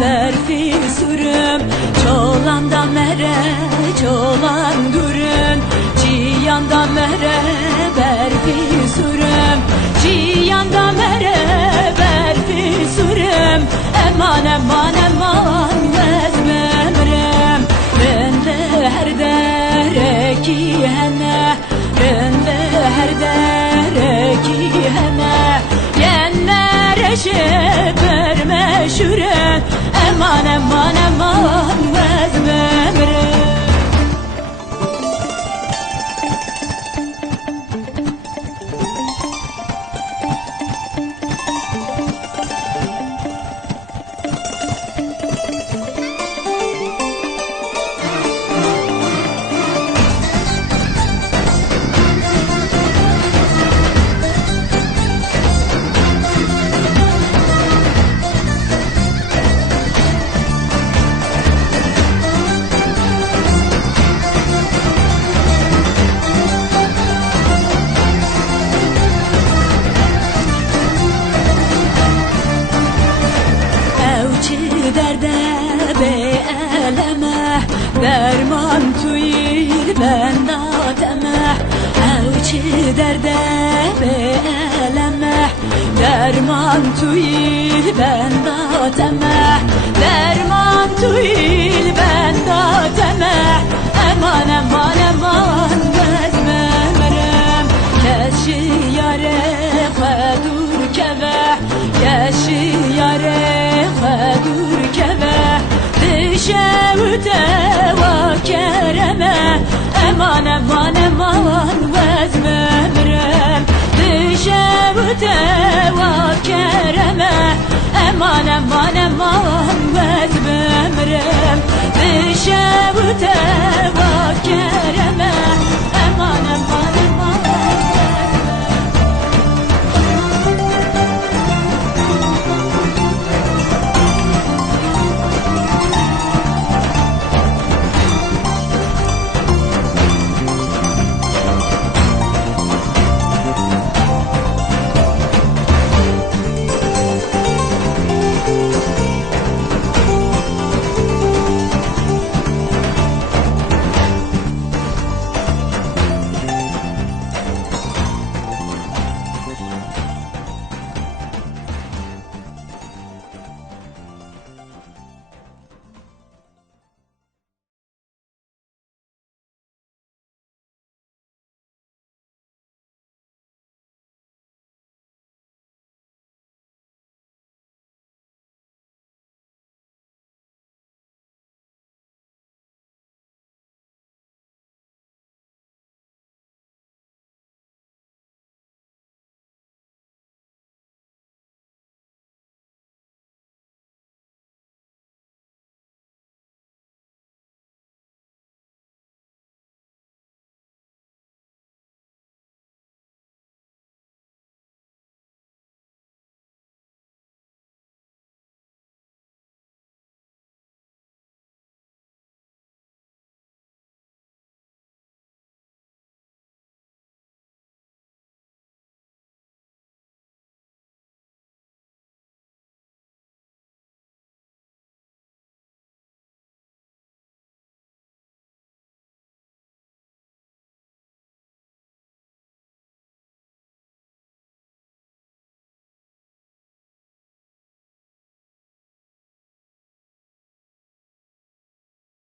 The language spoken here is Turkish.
berfi sürüm Çolanda mere çolan durun Ciyanda mere berfi sürüm Ciyanda mere berfi sürüm Eman eman eman vezmemrem Rende her dereki hene Rende her dereki hene Yenler eşeber meşhure Eman eman eman vezmemrem derde be eleme Derman tuyil ben dateme Evçi derde be eleme Derman tuyil ben dateme Derman tuyil ben dateme Eman eman eman vezmemrem Keşi yare xedur keve Keşi yare xedur keve Dişevüte va kereme Eman eman eman vezmemrem Dişevüte va kereme Eman eman eman vezmemrem Dişevüte